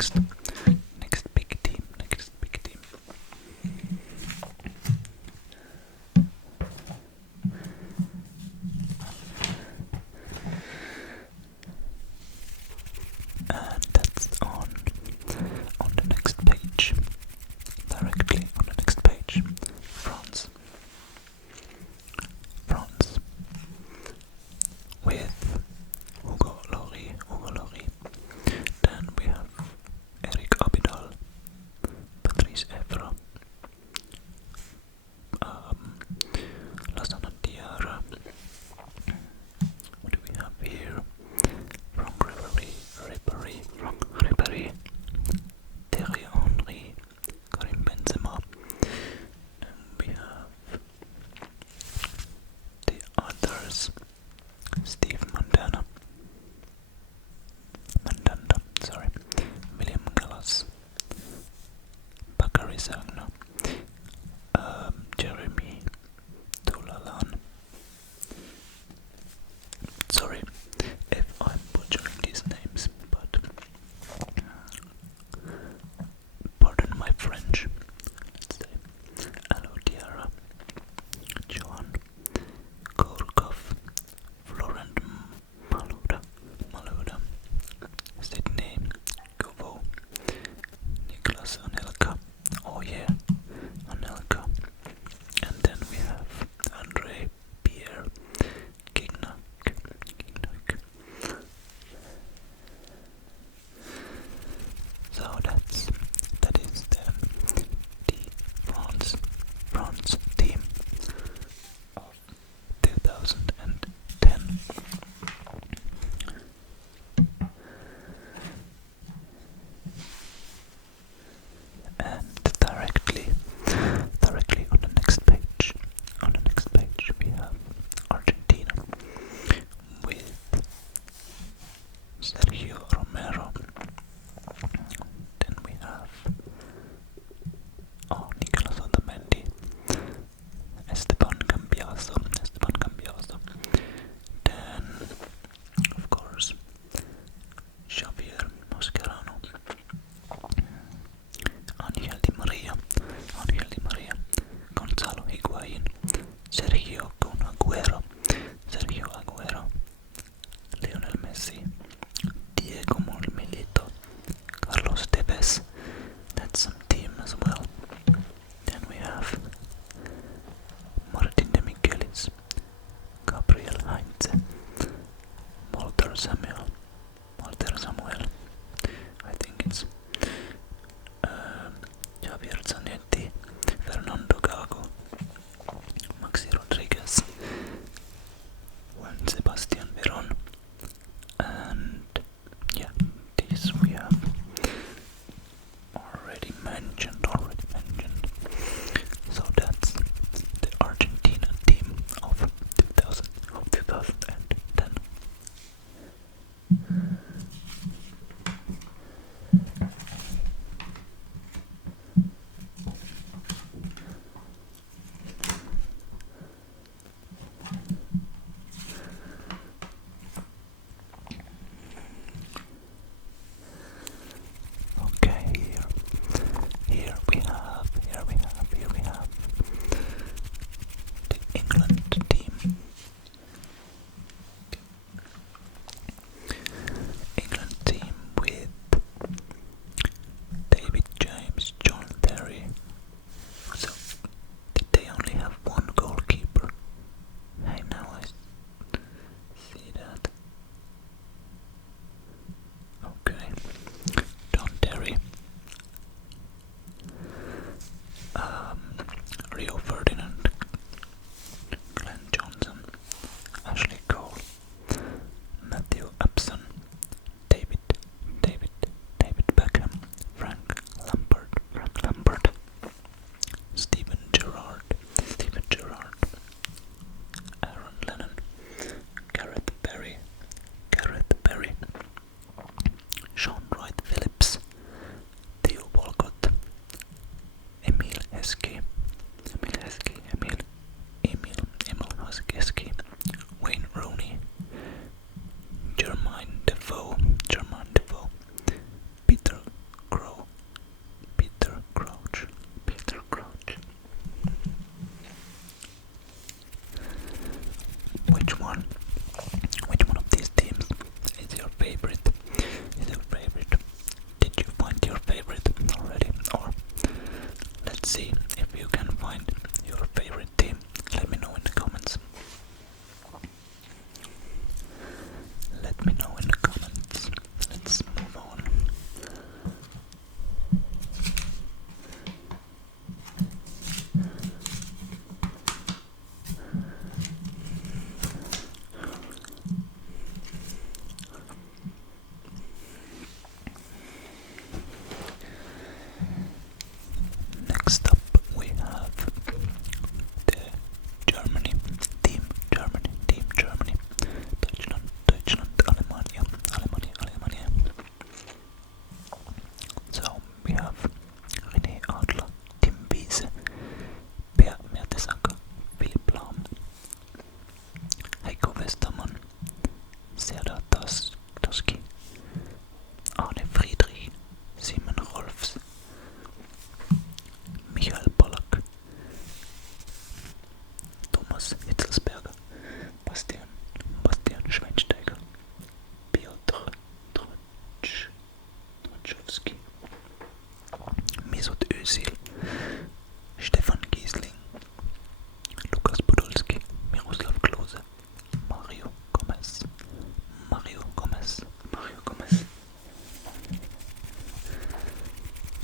next big team. And that's on the next page. Directly on the next page. France. With Hugo Lloris. Then we have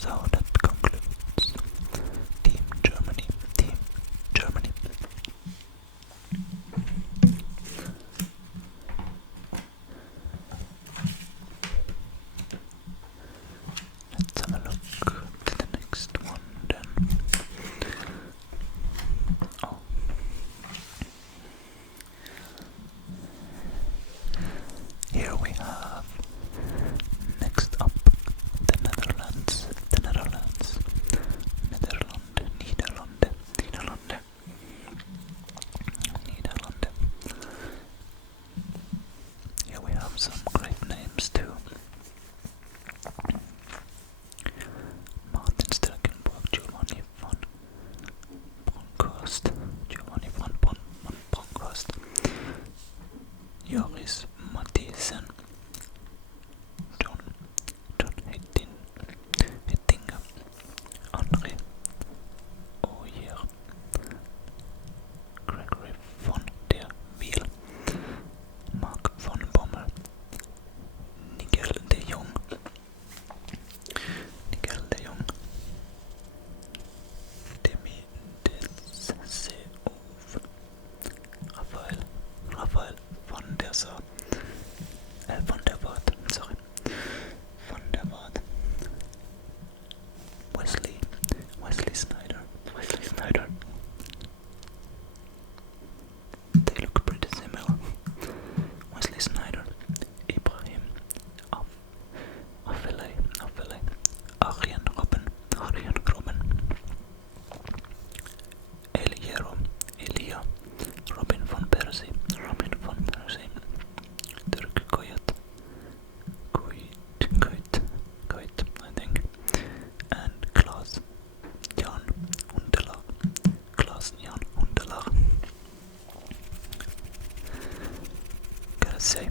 So that concludes Team Germany. Team Germany. Let's have a look at the next one then. Oh. Here we have next up the Netherlands. The Netherlands. Nederlanden. Here we have some great names too. Martin Sterkenburg, Giovanni van Bronckhorst, Joris Mathiesen, John Hettinger, André Oyer, Gregory von der Wiel, Mark von Bommel, Nigel de Jong, Demi Deseouf, Raphael van der Vaart, Wesley Snyder. They look pretty similar. Wesley Snyder, Ibrahim Afellay, Arjen Robben, Elia, Robin van Persie, Dirk Kuyt, I think, and Klaas Jan Huntelaar. Gotta say,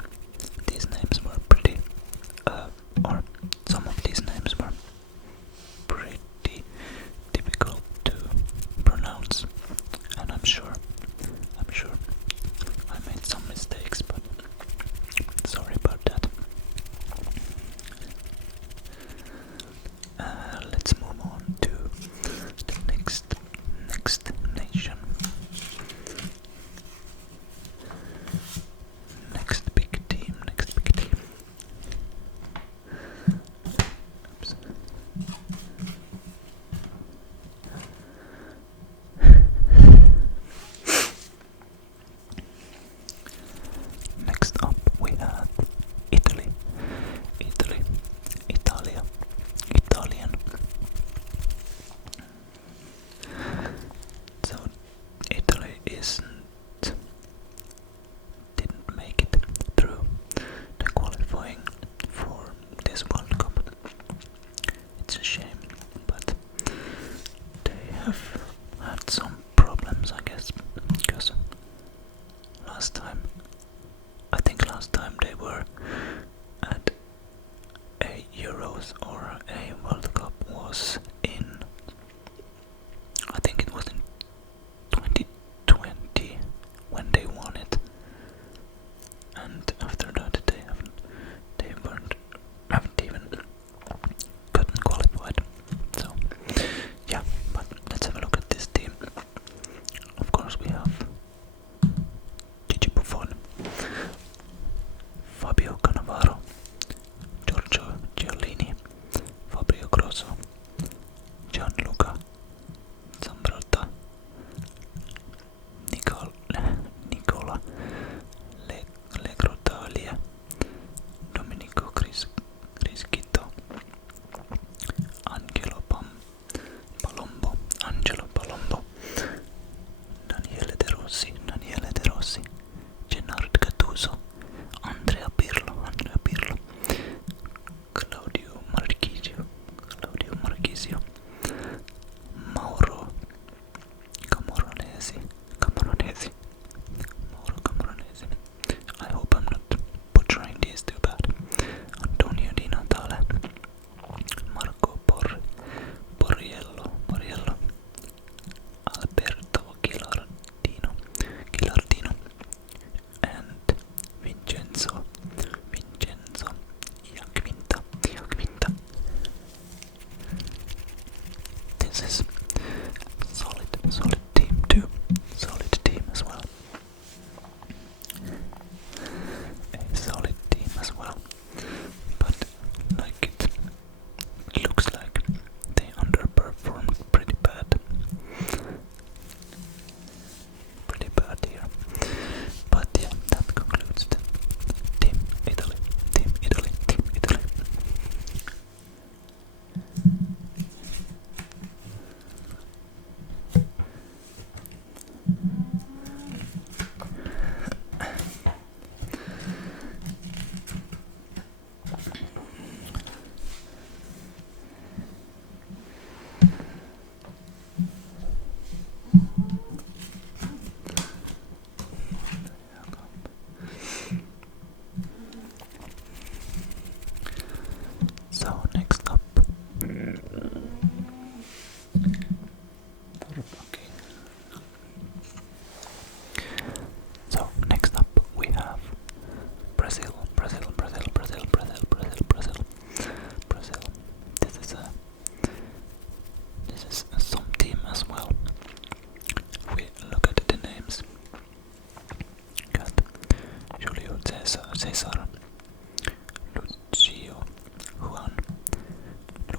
these names were pretty, or some of these names were pretty difficult to pronounce, and I'm sure I made some mistakes, but sorry about that. Let's move on to the next nation. Next big team. Oops. Next up we have Italy. Italian. So Italy didn't make it through the qualifying for this World Cup. It's a shame, but they have had some problems, I guess, because last time they were at a Euros or a World Cup was in, I think it was in 2020 when they won it, and after that they haven't even gotten qualified. So yeah, but let's have a look at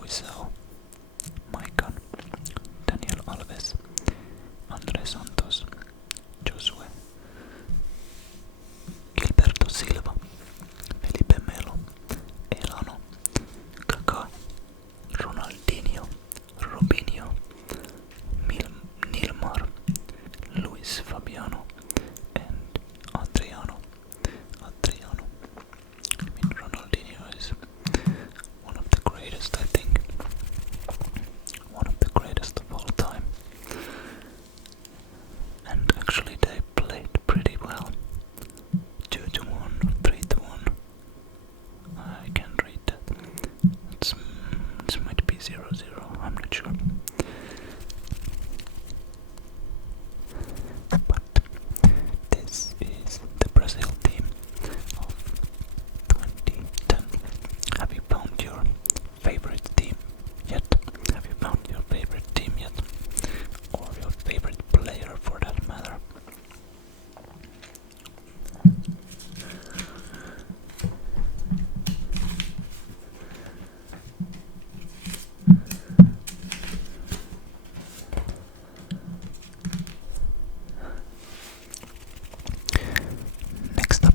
Luisao, Maicon, Daniel Alves, Andre Santos, Josué, Gilberto Silva, Felipe Melo, Elano, Kaká, Ronaldinho, Robinho, Nilmar, Luis Fabiano, and Adriano. I mean, Ronaldinho is one of the greatest, I think. One of the greatest of all time. And actually they played pretty well. 2-1 or 3-1. I can't read that. This might be 0-0, I'm not sure. But this is the Brazil team of 2010. Have you found your favorite team yet? Have you found your favorite team yet? Or your favorite player for that matter? Next up,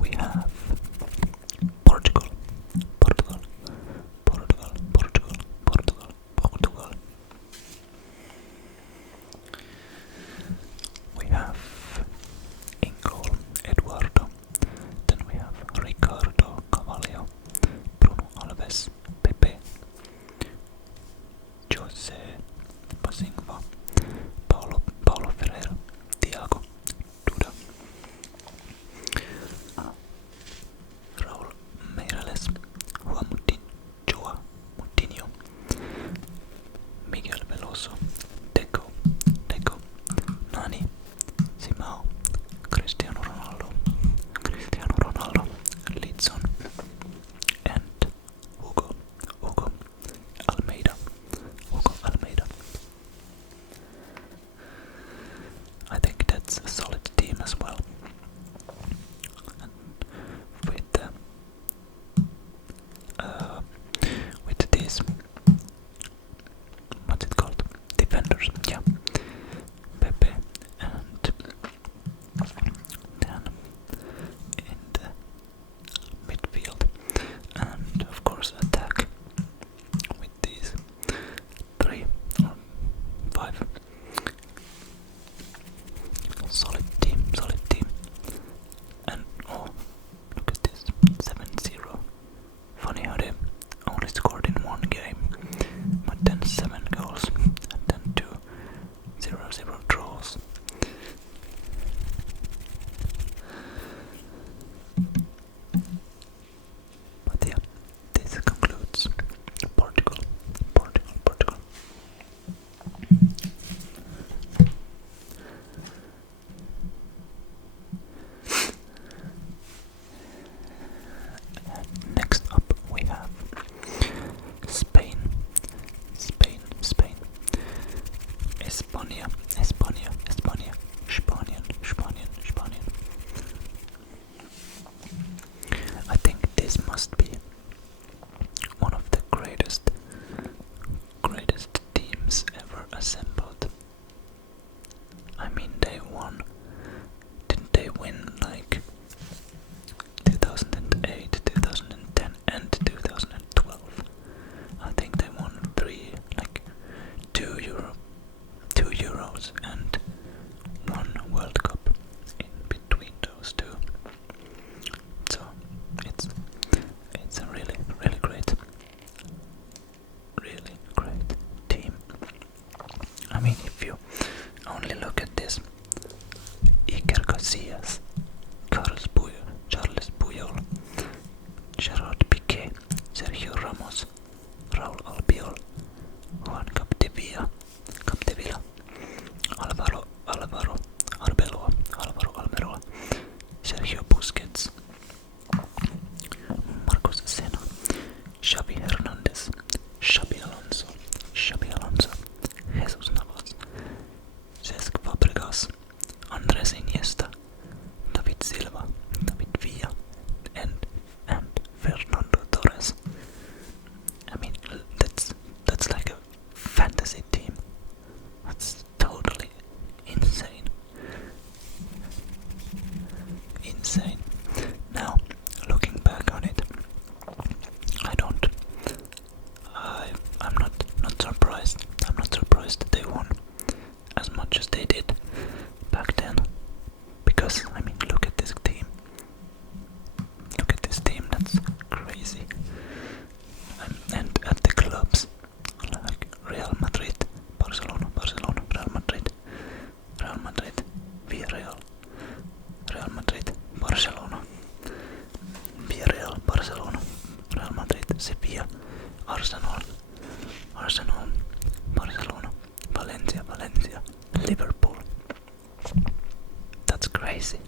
we have Portugal. We have in goal Eduardo, then we have Ricardo Carvalho, Bruno Alves, Pepe, Jose Basingva, Paulo Ferreira, Thiago, Duda, Raul Meireles, Juan Moutinho, Miguel Veloso, Deco, Nani, Simao, Cristiano Ronaldo, Lidson, and Hugo Almeida. I think that's a solid team as well. And with these, what's it called? Defenders, yeah. Pepe, and then in the midfield, and of course attack with these 3 or 5. Solid team. And oh, look at this, 7-0. Funny how they only scored in one game, but then 7 goals, and then 2 0-0 draws. But yeah, this concludes Portugal. Next up we have Spain. España. Spanian. I think this must be one of the greatest teams ever assembled. I mean, they won. Didn't they win like 2008, 2010 and 2012? I think they won 2 Euros and 1 World Cup in between those two. So it's a really great team. I mean, if you only look at this: Iker Casillas, Charles Puyol, Gerard Piqué, Sergio Ramos, Raúl Albiol, Juan Capdevila, Alvaro Arbeloa, Sergio Busquets, Marcos Senna, Xavi Hernandez, Xabi Alonso, Jesus Navas, Cesc Fabregas, Andres Iniesta, David Silva, David Villa, and Fernando Torres. Sevilla, Arsenal, Barcelona, Valencia, Liverpool. That's crazy.